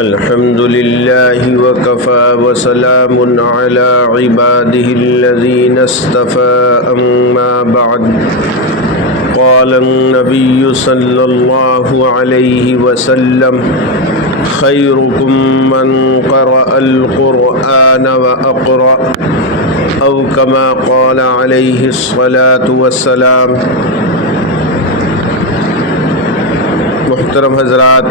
الحمد لله وكفى وسلام على عباده الذين اصطفى أما بعد قال النبي صلى الله عليه وسلم خيركم من قرأ القرآن وأقرأ أو كما قال عليه الصلاة والسلام۔ محترم حضرات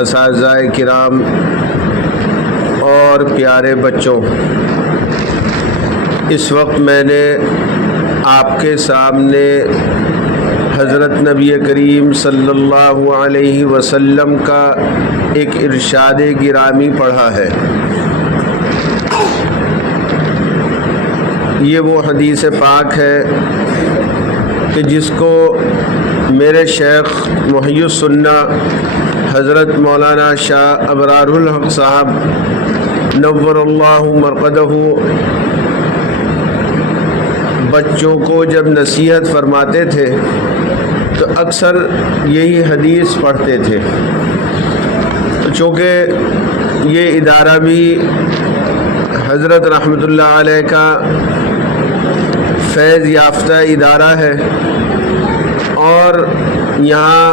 اساتذہ کرام اور پیارے بچوں، اس وقت میں نے آپ کے سامنے حضرت نبی کریم صلی اللہ علیہ وسلم کا ایک ارشاد گرامی پڑھا ہے۔ یہ وہ حدیث پاک ہے کہ جس کو میرے شیخ محی السنہ حضرت مولانا شاہ ابرار الحق صاحب نور اللہ مرقدہ بچوں کو جب نصیحت فرماتے تھے تو اکثر یہی حدیث پڑھتے تھے۔ چونکہ یہ ادارہ بھی حضرت رحمۃ اللہ علیہ کا فیض یافتہ ادارہ ہے اور یہاں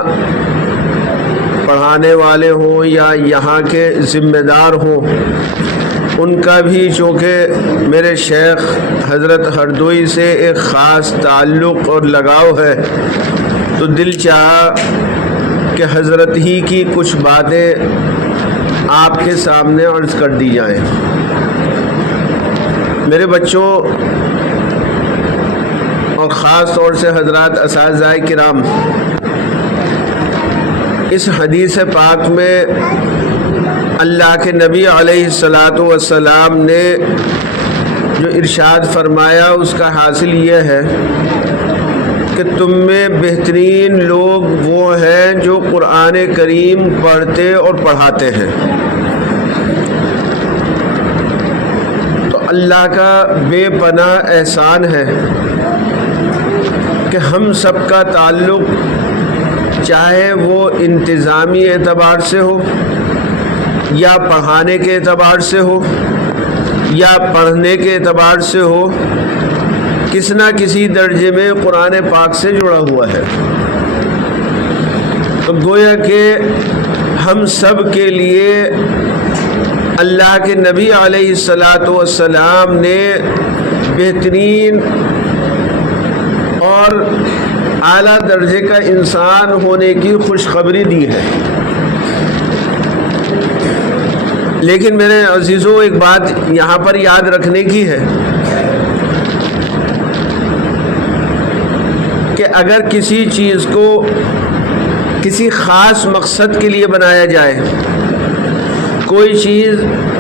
پڑھانے والے ہوں یا یہاں کے ذمہ دار ہوں، ان کا بھی چونکہ میرے شیخ حضرت ہردوئی سے ایک خاص تعلق اور لگاؤ ہے، تو دل چاہا کہ حضرت ہی کی کچھ باتیں آپ کے سامنے عرض کر دی جائیں۔ میرے بچوں اور خاص طور سے حضرات اساتذہ کرام، اس حدیث پاک میں اللہ کے نبی علیہ الصلاۃ والسلام نے جو ارشاد فرمایا اس کا حاصل یہ ہے کہ تم میں بہترین لوگ وہ ہیں جو قرآن کریم پڑھتے اور پڑھاتے ہیں۔ تو اللہ کا بے پناہ احسان ہے کہ ہم سب کا تعلق، چاہے وہ انتظامی اعتبار سے ہو یا پڑھانے کے اعتبار سے ہو یا پڑھنے کے اعتبار سے ہو، کس نہ کسی درجے میں قرآن پاک سے جڑا ہوا ہے۔ تو گویا کہ ہم سب کے لیے اللہ کے نبی علیہ الصلاۃ والسلام نے بہترین اور اعلیٰ درجے کا انسان ہونے کی خوشخبری دی ہے۔ لیکن میرے عزیزوں، ایک بات یہاں پر یاد رکھنے کی ہے کہ اگر کسی چیز کو کسی خاص مقصد کے لیے بنایا جائے، کوئی چیز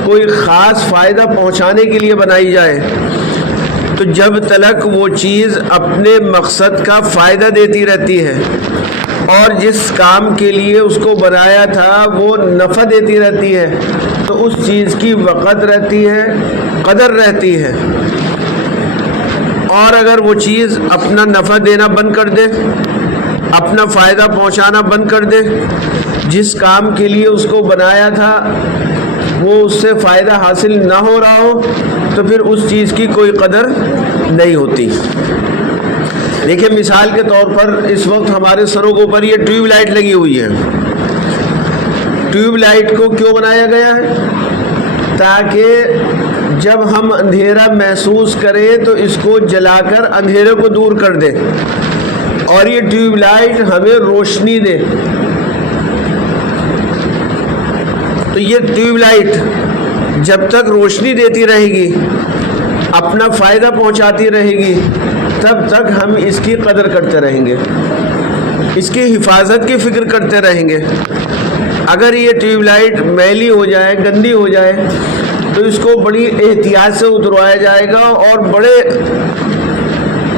کوئی خاص فائدہ پہنچانے کے لیے بنائی جائے، تو جب تلک وہ چیز اپنے مقصد کا فائدہ دیتی رہتی ہے اور جس کام کے لیے اس کو بنایا تھا وہ نفع دیتی رہتی ہے، تو اس چیز کی وقت رہتی ہے، قدر رہتی ہے۔ اور اگر وہ چیز اپنا نفع دینا بند کر دے، اپنا فائدہ پہنچانا بند کر دے، جس کام کے لیے اس کو بنایا تھا وہ اس سے فائدہ حاصل نہ ہو رہا ہو، تو پھر اس چیز کی کوئی قدر نہیں ہوتی۔ دیکھیں، مثال کے طور پر اس وقت ہمارے سروں کے اوپر یہ ٹیوب لائٹ لگی ہوئی ہے۔ ٹیوب لائٹ کو کیوں بنایا گیا ہے؟ تاکہ جب ہم اندھیرا محسوس کریں تو اس کو جلا کر اندھیرے کو دور کر دے، اور یہ ٹیوب لائٹ ہمیں روشنی دے۔ تو یہ ٹیوب لائٹ جب تک روشنی دیتی رہے گی، اپنا فائدہ پہنچاتی رہے گی، تب تک ہم اس کی قدر کرتے رہیں گے، اس کی حفاظت کی فکر کرتے رہیں گے۔ اگر یہ ٹیوب لائٹ میلی ہو جائے، گندی ہو جائے، تو اس کو بڑی احتیاط سے اتروایا جائے گا اور بڑے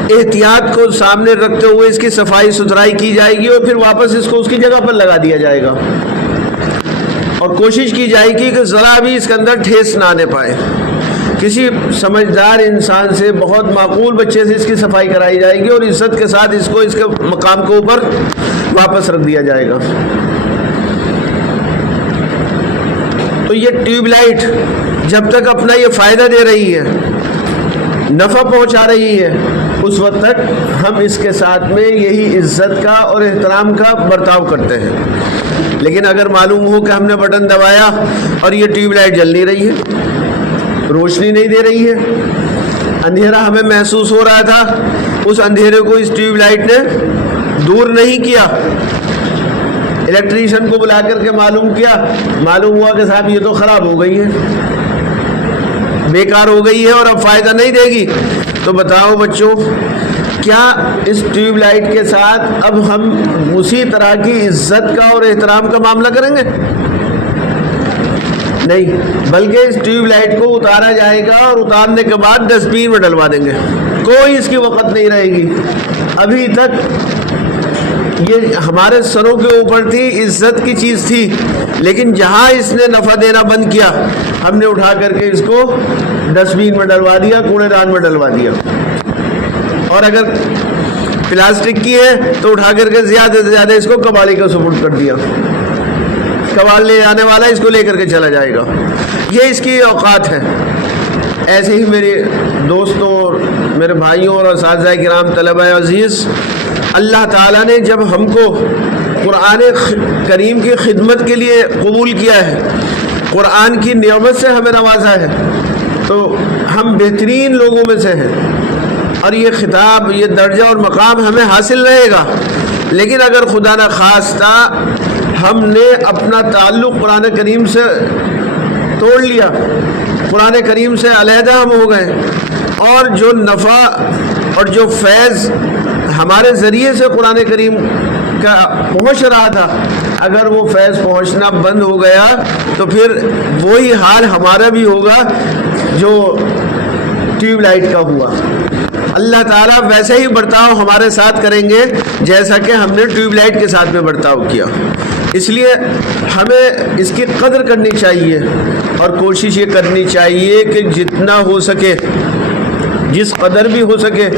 احتیاط کو سامنے رکھتے ہوئے اس کی صفائی ستھرائی کی جائے گی، اور پھر واپس اس کو اس کی جگہ پر لگا دیا جائے گا، اور کوشش کی جائے گی کہ ذرا بھی اس کے اندر ٹھیس نہ آنے پائے۔ کسی سمجھدار انسان سے، بہت معقول بچے سے اس کی صفائی کرائی جائے گی اور عزت کے ساتھ اس کو اس کے مقام کے اوپر واپس رکھ دیا جائے گا۔ تو یہ ٹیوب لائٹ جب تک اپنا یہ فائدہ دے رہی ہے، نفع پہنچا رہی ہے، اس وقت تک ہم اس کے ساتھ میں یہی عزت کا اور احترام کا برتاؤ کرتے ہیں۔ لیکن اگر معلوم ہو کہ ہم نے بٹن دبایا اور یہ ٹیوب لائٹ جل نہیں رہی ہے، روشنی نہیں دے رہی ہے، اندھیرا ہمیں محسوس ہو رہا تھا، اس اندھیرے کو اس ٹیوب لائٹ نے دور نہیں کیا، الیکٹریشین کو بلا کر کے معلوم کیا، معلوم ہوا کہ صاحب یہ تو خراب ہو گئی ہے، بیکار ہو گئی ہے اور اب فائدہ نہیں دے گی، تو بتاؤ بچوں کیا اس ٹیوب لائٹ کے ساتھ اب ہم اسی طرح کی عزت کا اور احترام کا معاملہ کریں گے؟ نہیں، بلکہ اس ٹیوب لائٹ کو اتارا جائے گا اور اتارنے کے بعد ڈسٹ بین میں ڈلوا دیں گے، کوئی اس کی وقت نہیں رہے گی۔ ابھی تک یہ ہمارے سروں کے اوپر تھی، عزت کی چیز تھی، لیکن جہاں اس نے نفع دینا بند کیا، ہم نے اٹھا کر کے اس کو ڈسٹ بین میں ڈلوا دیا، کوڑے دان میں ڈلوا دیا، اور اگر پلاسٹک کی ہے تو اٹھا کر کے زیادہ سے زیادہ اس کو کباڑی کا سپرد کر دیا، کباڑ لے آنے والا اس کو لے کر کے چلا جائے گا، یہ اس کی اوقات ہے۔ ایسے ہی میرے دوستوں اور میرے بھائیوں اور اساتذہ کرام، طلبہ عزیز، اللہ تعالیٰ نے جب ہم کو قرآن کریم کی خدمت کے لیے قبول کیا ہے، قرآن کی نعمت سے ہمیں نوازا ہے، تو ہم بہترین لوگوں میں سے ہیں، اور یہ خطاب، یہ درجہ اور مقام ہمیں حاصل رہے گا۔ لیکن اگر خدا نہ خواستہ ہم نے اپنا تعلق قرآن کریم سے توڑ لیا، قرآن کریم سے علیحدہ ہم ہو گئے، اور جو نفع اور جو فیض ہمارے ذریعے سے قرآن کریم کا پہنچ رہا تھا، اگر وہ فیض پہنچنا بند ہو گیا تو پھر وہی حال ہمارا بھی ہوگا جو ٹیوب لائٹ کا ہوا۔ اللہ تعالیٰ ویسے ہی برتاؤ ہمارے ساتھ کریں گے جیسا کہ ہم نے ٹیوب لائٹ کے ساتھ میں برتاؤ کیا۔ اس لیے ہمیں اس کی قدر کرنی چاہیے، اور کوشش یہ کرنی چاہیے کہ جتنا ہو سکے، جس قدر بھی ہو سکے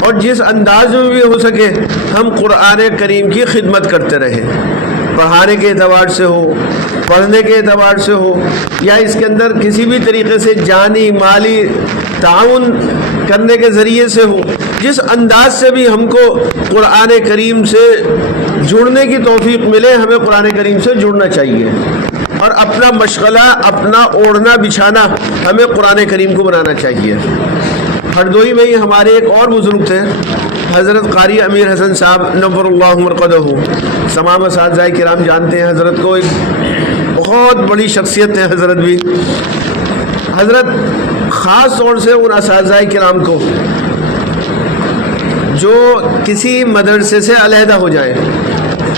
اور جس انداز میں بھی ہو سکے، ہم قرآن کریم کی خدمت کرتے رہیں، پڑھانے کے اعتبار سے ہو، پڑھنے کے اعتبار سے ہو، یا اس کے اندر کسی بھی طریقے سے جانی مالی تعاون کرنے کے ذریعے سے ہو، جس انداز سے بھی ہم کو قرآن کریم سے جڑنے کی توفیق ملے، ہمیں قرآن کریم سے جڑنا چاہیے، اور اپنا مشغلہ، اپنا اوڑھنا بچھانا ہمیں قرآن کریم کو بنانا چاہیے۔ ہردوئی میں ہی ہمارے ایک اور بزرگ تھے، حضرت قاری امیر حسن صاحب نور اللہ مرقدہ، تمام اساتذہ کرام جانتے ہیں حضرت کو، ایک بہت بڑی شخصیت ہے حضرت بھی۔ حضرت خاص طور سے ان اساتذہ کرام کو جو کسی مدرسے سے علیحدہ ہو جائے،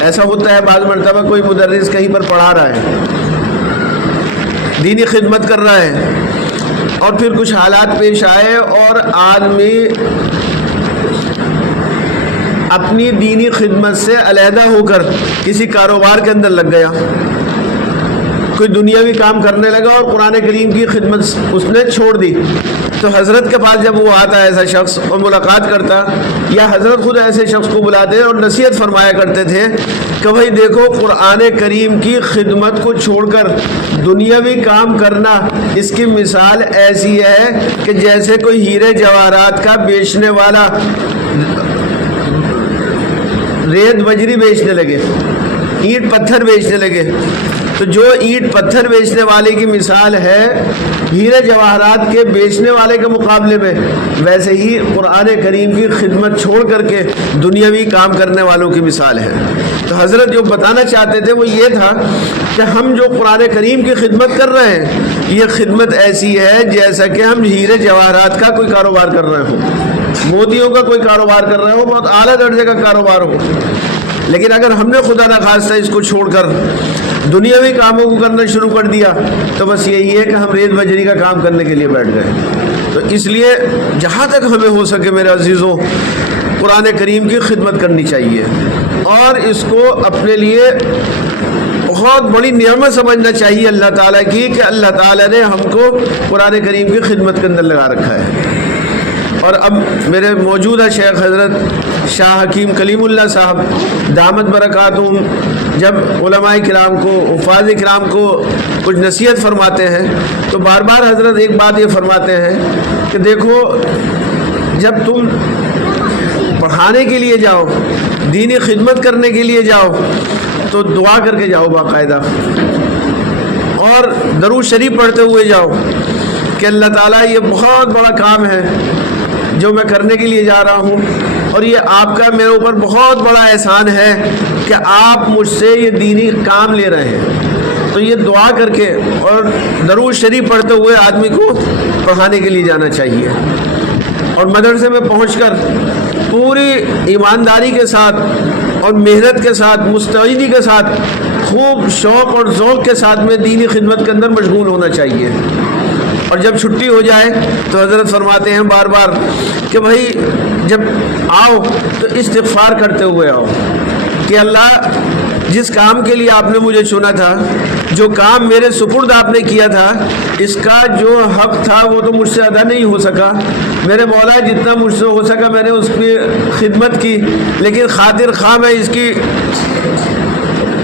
ایسا ہوتا ہے بعض مرتبہ کوئی مدرس کہیں پر پڑھا رہا ہے، دینی خدمت کر رہا ہے، اور پھر کچھ حالات پیش آئے اور آدمی اپنی دینی خدمت سے علیحدہ ہو کر کسی کاروبار کے اندر لگ گیا، کوئی دنیاوی کام کرنے لگا اور قرآن کریم کی خدمت اس نے چھوڑ دی۔ تو حضرت کے پاس جب وہ آتا ایسا شخص اور ملاقات کرتا، یا حضرت خود ایسے شخص کو بلاتے اور نصیحت فرمایا کرتے تھے کہ بھائی دیکھو، قرآن کریم کی خدمت کو چھوڑ کر دنیاوی کام کرنا، اس کی مثال ایسی ہے کہ جیسے کوئی ہیرے جواہرات کا بیچنے والا ریت بجری بیچنے لگے، اینٹ پتھر بیچنے لگے، تو جو اینٹ پتھر بیچنے والے کی مثال ہے ہیرے جواہرات کے بیچنے والے کے مقابلے میں، ویسے ہی قرآن کریم کی خدمت چھوڑ کر کے دنیاوی کام کرنے والوں کی مثال ہے۔ تو حضرت جو بتانا چاہتے تھے وہ یہ تھا کہ ہم جو قرآن کریم کی خدمت کر رہے ہیں، یہ خدمت ایسی ہے جیسا کہ ہم ہیرے جواہرات کا کوئی کاروبار کر رہے ہوں، موتیوں کا کوئی کاروبار کر رہے ہو، بہت اعلیٰ درجے کا کاروبار ہو۔ لیکن اگر ہم نے خدا نخواستہ اس کو چھوڑ کر دنیاوی کاموں کو کرنا شروع کر دیا تو بس یہی ہے کہ ہم ریت بجری کا کام کرنے کے لیے بیٹھ گئے۔ تو اس لیے جہاں تک ہمیں ہو سکے میرے عزیزوں، قرآن کریم کی خدمت کرنی چاہیے، اور اس کو اپنے لیے بہت بڑی نعمت سمجھنا چاہیے اللہ تعالیٰ کی، کہ اللہ تعالیٰ نے ہم کو قرآن کریم کی خدمت کے اندر لگا رکھا ہے۔ اور اب میرے موجودہ شیخ حضرت شاہ حکیم کلیم اللہ صاحب دامت برکاتہم جب علماء کرام کو حفاظ کرام کو کچھ نصیحت فرماتے ہیں تو بار بار حضرت ایک بات یہ فرماتے ہیں کہ دیکھو جب تم پڑھانے کے لیے جاؤ، دینی خدمت کرنے کے لیے جاؤ تو دعا کر کے جاؤ باقاعدہ، اور درود شریف پڑھتے ہوئے جاؤ کہ اللہ تعالیٰ یہ بہت بڑا کام ہے جو میں کرنے کے لیے جا رہا ہوں، اور یہ آپ کا میرے اوپر بہت بڑا احسان ہے کہ آپ مجھ سے یہ دینی کام لے رہے ہیں۔ تو یہ دعا کر کے اور درود شریف پڑھتے ہوئے آدمی کو پڑھانے کے لیے جانا چاہیے، اور مدرسے میں پہنچ کر پوری ایمانداری کے ساتھ اور محنت کے ساتھ مستعدی کے ساتھ خوب شوق اور ذوق کے ساتھ میں دینی خدمت کے اندر مشغول ہونا چاہیے۔ اور جب چھٹی ہو جائے تو حضرت فرماتے ہیں بار بار کہ بھائی جب آؤ تو استغفار کرتے ہوئے آؤ کہ اللہ جس کام کے لیے آپ نے مجھے چنا تھا، جو کام میرے سپرد آپ نے کیا تھا، اس کا جو حق تھا وہ تو مجھ سے ادا نہیں ہو سکا، میرے مولا جتنا مجھ سے ہو سکا میں نے اس کی خدمت کی، لیکن خاطر خواہ میں اس کی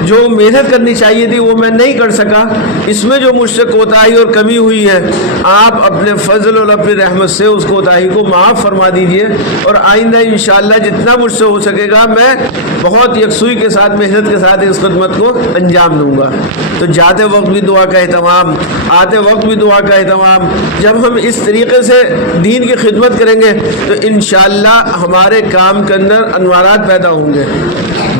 جو محنت کرنی چاہیے تھی وہ میں نہیں کر سکا، اس میں جو مجھ سے کوتاہی اور کمی ہوئی ہے آپ اپنے فضل اور اپنی رحمت سے اس کوتاہی کو معاف فرما دیجئے، اور آئندہ انشاءاللہ جتنا مجھ سے ہو سکے گا میں بہت یکسوئی کے ساتھ محنت کے ساتھ اس خدمت کو انجام دوں گا۔ تو جاتے وقت بھی دعا کا اہتمام، آتے وقت بھی دعا کا اہتمام۔ جب ہم اس طریقے سے دین کی خدمت کریں گے تو انشاءاللہ ہمارے کام کے اندر انوارات پیدا ہوں گے،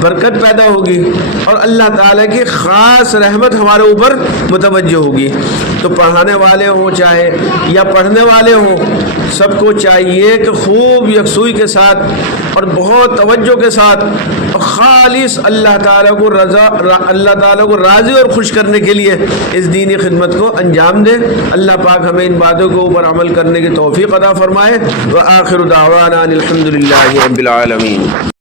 برکت پیدا ہوگی، اور اللہ تعالیٰ کی خاص رحمت ہمارے اوپر متوجہ ہوگی۔ تو پڑھانے والے ہوں چاہے یا پڑھنے والے ہوں، سب کو چاہیے کہ خوب یکسوئی کے ساتھ اور بہت توجہ کے ساتھ اور خالص اللہ تعالیٰ کو راضی اور خوش کرنے کے لیے اس دینی خدمت کو انجام دیں۔ اللہ پاک ہمیں ان باتوں کے اوپر عمل کرنے کی توفیق عطا فرمائے۔ وآخر دعوانا الحمدللہ رب العالمین۔